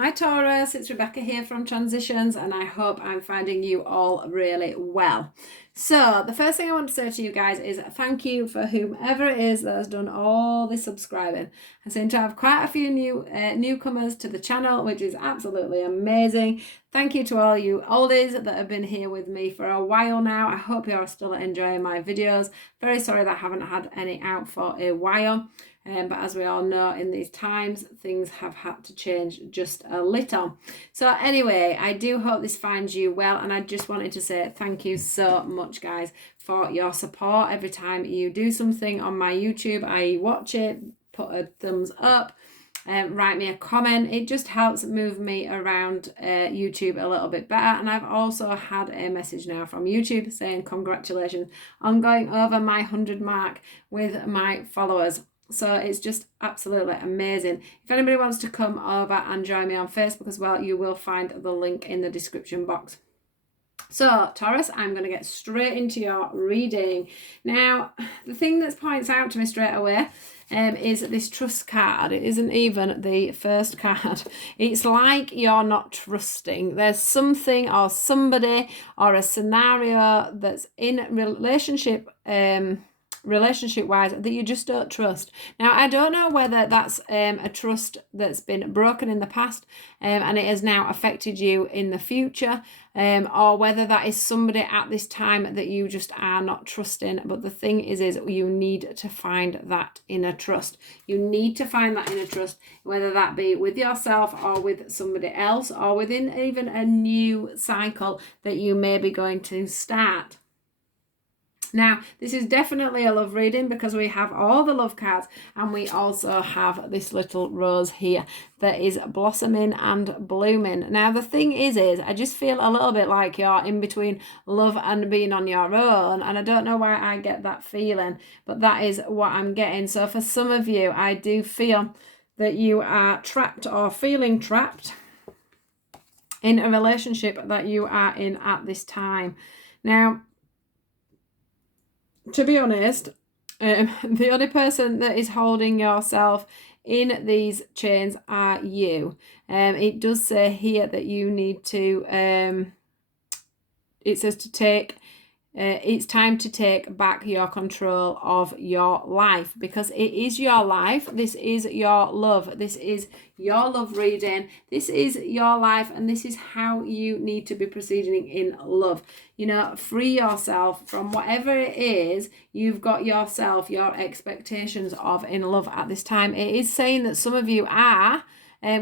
Hi Taurus, it's Rebecca here from Transitions, and I hope I'm finding you all really well. So the first thing I want to say to you guys is thank you for whomever it is that has done all this subscribing. I seem to have quite a few newcomers to the channel, which is absolutely amazing. Thank you to all you oldies that have been here with me for a while now. I hope you are still enjoying my videos. Very sorry that I haven't had any out for a while. But as we all know, in these times, things have had to change just a little. So anyway, I do hope this finds you well. And I just wanted to say thank you so much, guys, for your support. Every time you do something on my YouTube, I watch it, put a thumbs up, write me a comment. It just helps move me around YouTube a little bit better. And I've also had a message now from YouTube saying congratulations on going over my 100 mark with my followers. So it's just absolutely amazing. If anybody wants to come over and join me on Facebook as well, you will find the link in the description box. So Taurus, I'm going to get straight into your reading. Now, the thing that points out to me straight away is this trust card. It isn't even the first card. It's like you're not trusting. There's something or somebody or a scenario that's in relationship wise that you just don't trust. Now, I don't know whether that's a trust that's been broken in the past and it has now affected you in the future, or whether that is somebody at this time that you just are not trusting. But the thing is you need to find that inner trust. You need to find that inner trust, whether that be with yourself or with somebody else, or within even a new cycle that you may be going to start. Now, this is definitely a love reading because we have all the love cards, and we also have this little rose here that is blossoming and blooming. Now, the thing is I just feel a little bit like you're in between love and being on your own, and I don't know why I get that feeling, but that is what I'm getting. So for some of you, I do feel that you are trapped or feeling trapped in a relationship that you are in at this time. Now, to be honest, the only person that is holding yourself in these chains are you. It does say here that you need to, it says to take, it's time to take back your control of your life, because it is your life. This is your love. This is your love reading. This is your life, and this is how you need to be proceeding in love. You know, free yourself from whatever it is you've got yourself, your expectations of in love at this time. It is saying that some of you are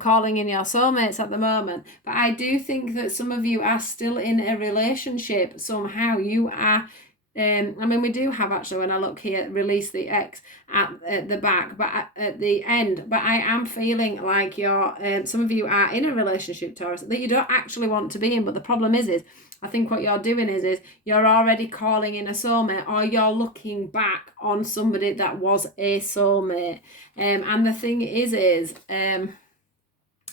calling in your soulmates at the moment, but I do think that some of you are still in a relationship somehow. You are I mean, we do have, actually, when I look here, release the X at the back, but at the end. But I am feeling like you're some of you are in a relationship, Taurus, that you don't actually want to be in. But the problem is I think what you're doing is you're already calling in a soulmate, or you're looking back on somebody that was a soulmate. And the thing is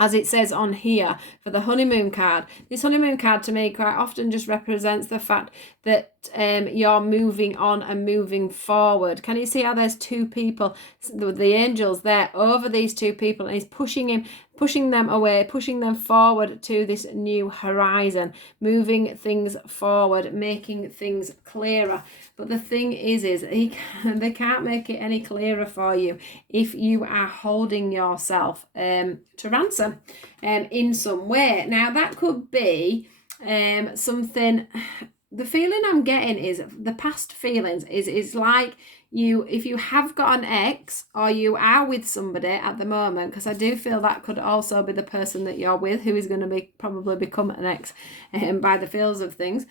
as it says on here for the honeymoon card, this honeymoon card to me quite often just represents the fact that you're moving on and moving forward. Can you see how there's two people, the angels there over these two people, and he's pushing them away, pushing them forward to this new horizon, moving things forward, making things clearer. But the thing is they can't make it any clearer for you if you are holding yourself to ransom in some way. Now, that could be something. The feeling I'm getting is the past feelings is like if you have got an ex, or you are with somebody at the moment, because I do feel that could also be the person that you're with, who is going to probably become an ex by the feels of things.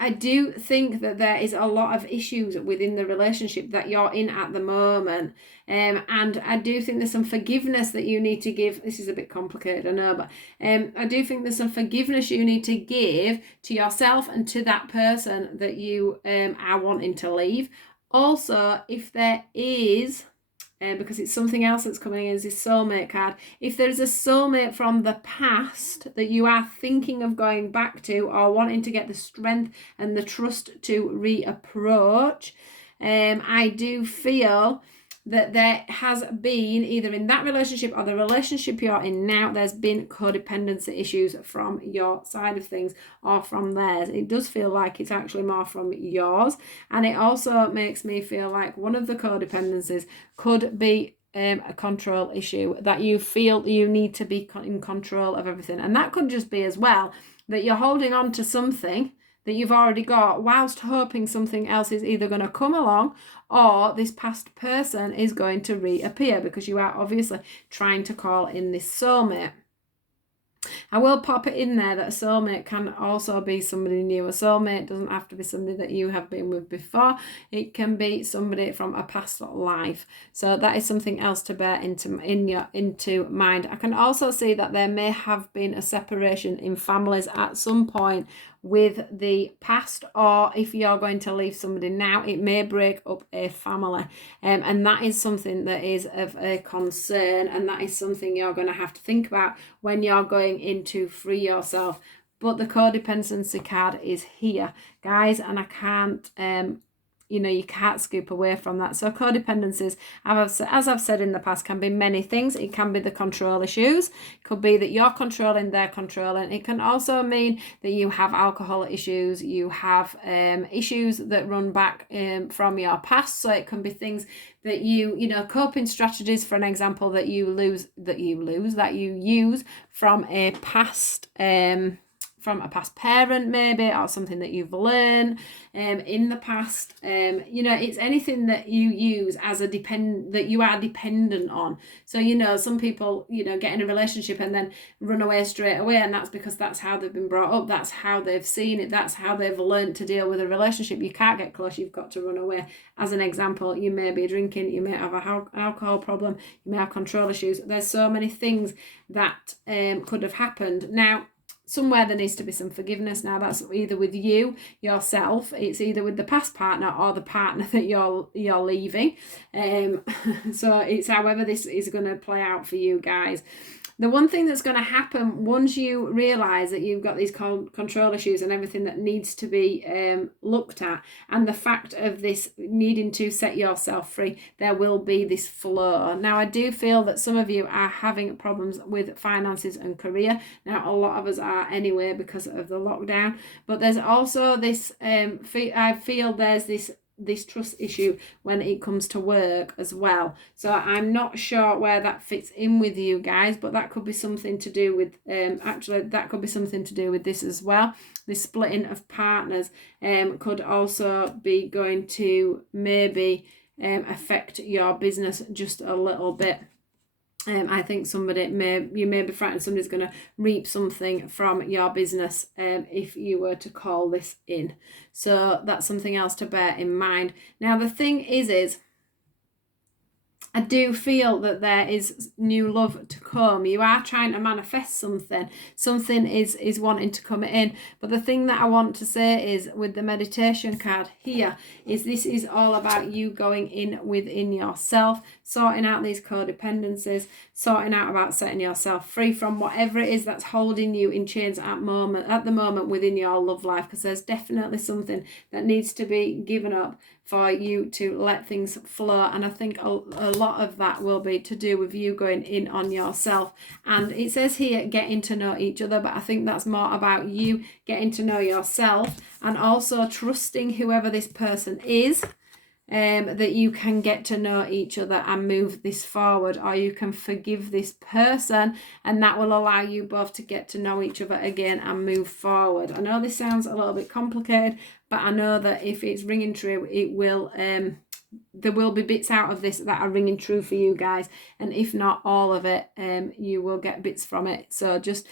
I do think that there is a lot of issues within the relationship that you're in at the moment. And I do think there's some forgiveness that you need to give. This is a bit complicated, I know, but I do think there's some forgiveness you need to give to yourself and to that person that you are wanting to leave. Also, if there is, because it's something else that's coming in, is this soulmate card. If there's a soulmate from the past that you are thinking of going back to, or wanting to get the strength and the trust to reapproach, I do feel that there has been, either in that relationship or the relationship you're in now, there's been codependency issues from your side of things or from theirs. It does feel like it's actually more from yours. And it also makes me feel like one of the codependencies could be a control issue, that you feel you need to be in control of everything. And that could just be as well that you're holding on to something that you've already got whilst hoping something else is either going to come along or this past person is going to reappear, because you are obviously trying to call in this soulmate. I will pop it in there that a soulmate can also be somebody new. A soulmate doesn't have to be somebody that you have been with before. It can be somebody from a past life. So that is something else to bear into mind. I can also see that there may have been a separation in families at some point with the past, or if you're going to leave somebody now, it may break up a family, and that is something that is of a concern, and that is something you're going to have to think about when you're going in to free yourself. But the codependency card is here, guys, and I can't you can't scoop away from that. So codependencies, as I've said in the past, can be many things. It can be the control issues. It could be that you're controlling, they're controlling. It can also mean that you have alcohol issues. You have issues that run back from your past. So it can be things that coping strategies, for an example, that you use from a past parent, maybe, or something that you've learned in the past. It's anything that you use as that you are dependent on. So some people get in a relationship and then run away straight away, and that's because that's how they've been brought up, that's how they've seen it, that's how they've learned to deal with a relationship. You can't get close, you've got to run away. As an example, you may be drinking, you may have an alcohol problem, you may have control issues. There's so many things that could have happened. Now, somewhere there needs to be some forgiveness. Now, that's either with you yourself, it's either with the past partner or the partner that you're leaving. So it's however this is going to play out for you guys. The one thing that's going to happen once you realise that you've got these control issues and everything that needs to be looked at, and the fact of this needing to set yourself free, there will be this flow. Now, I do feel that some of you are having problems with finances and career. Now, a lot of us are anyway because of the lockdown. But there's also this, I feel there's this trust issue when it comes to work as well. So I'm not sure where that fits in with you guys, but that could be something to do with that could be something to do with this as well. This splitting of partners could also be going to maybe affect your business just a little bit. I think you may be frightened somebody's going to reap something from your business if you were to call this in. So that's something else to bear in mind. Now, the thing is I do feel that there is new love to come. You are trying to manifest something. Something is wanting to come in. But the thing that I want to say is, with the meditation card here, is this is all about you going in within yourself, sorting out these codependencies, sorting out about setting yourself free from whatever it is that's holding you in chains at the moment within your love life, because there's definitely something that needs to be given up for you to let things flow. And I think a lot of that will be to do with you going in on yourself. And it says here, getting to know each other, but I think that's more about you getting to know yourself and also trusting whoever this person is, that you can get to know each other and move this forward, or you can forgive this person, and that will allow you both to get to know each other again and move forward. I know this sounds a little bit complicated, but I know that if it's ringing true, it will there will be bits out of this that are ringing true for you guys, and if not all of it, you will get bits from it. So just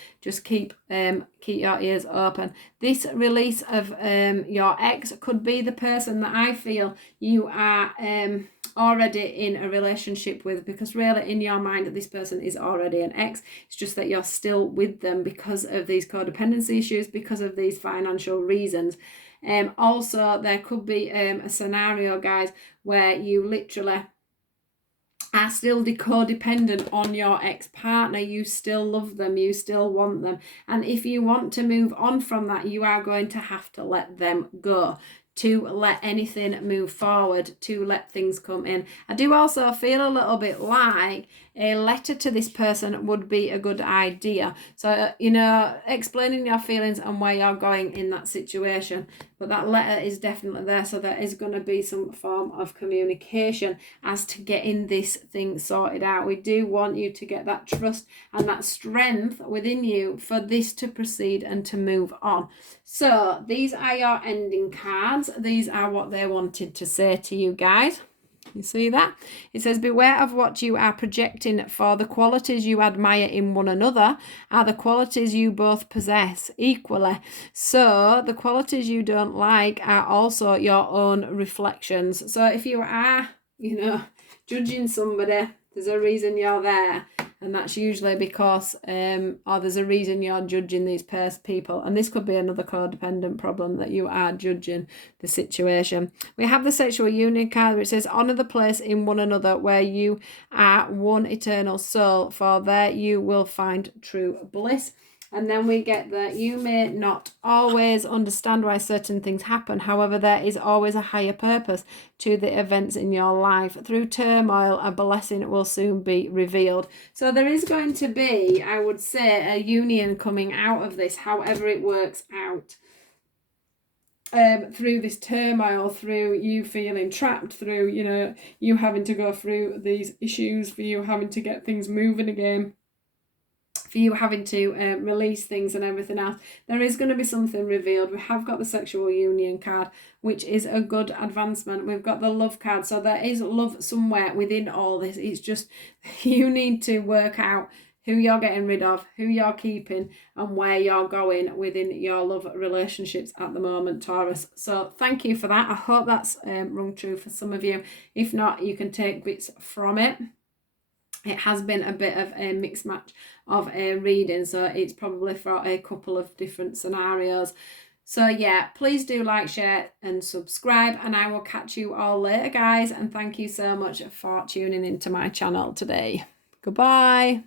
keep your ears open. This release of your ex could be the person that I feel you are already in a relationship with, because really in your mind this person is already an ex. It's just that you're still with them because of these codependency issues, because of these financial reasons. Also, there could be a scenario, guys, where you literally are still codependent on your ex-partner. You still love them, you still want them, and if you want to move on from that, you are going to have to let them go. to let anything move forward, to let things come in. I do also feel a little bit like a letter to this person would be a good idea. So, you know, explaining your feelings and where you're going in that situation. But that letter is definitely there. So there is going to be some form of communication as to getting this thing sorted out. We do want you to get that trust and that strength within you for this to proceed and to move on. So these are your ending cards. These are what they wanted to say to you guys. You see that? It says, beware of what you are projecting, for the qualities you admire in one another are the qualities you both possess equally. So the qualities you don't like are also your own reflections. So if you are, you know, judging somebody, there's a reason you're there. And that's usually because, or there's a reason you're judging these people. And this could be another codependent problem, that you are judging the situation. We have the sexual union card, which says, honor the place in one another where you are one eternal soul, for there you will find true bliss. And then we get that you may not always understand why certain things happen. However, there is always a higher purpose to the events in your life. Through turmoil, a blessing will soon be revealed. So there is going to be, I would say, a union coming out of this, however it works out. Through this turmoil, through you feeling trapped, through, you know, you having to go through these issues, for you having to get things moving again, for you having to release things and everything else, there is going to be something revealed. We have got the sexual union card, which is a good advancement. We've got the love card, so there is love somewhere within all this. It's just you need to work out who you're getting rid of, who you're keeping, and where you're going within your love relationships at the moment, Taurus. So thank you for that. I hope that's rung true for some of you. If not, you can take bits from it. It has been a bit of a mixed match of a reading, so it's probably for a couple of different scenarios. So yeah, please do like, share and subscribe, and I will catch you all later, guys, and thank you so much for tuning into my channel today. Goodbye.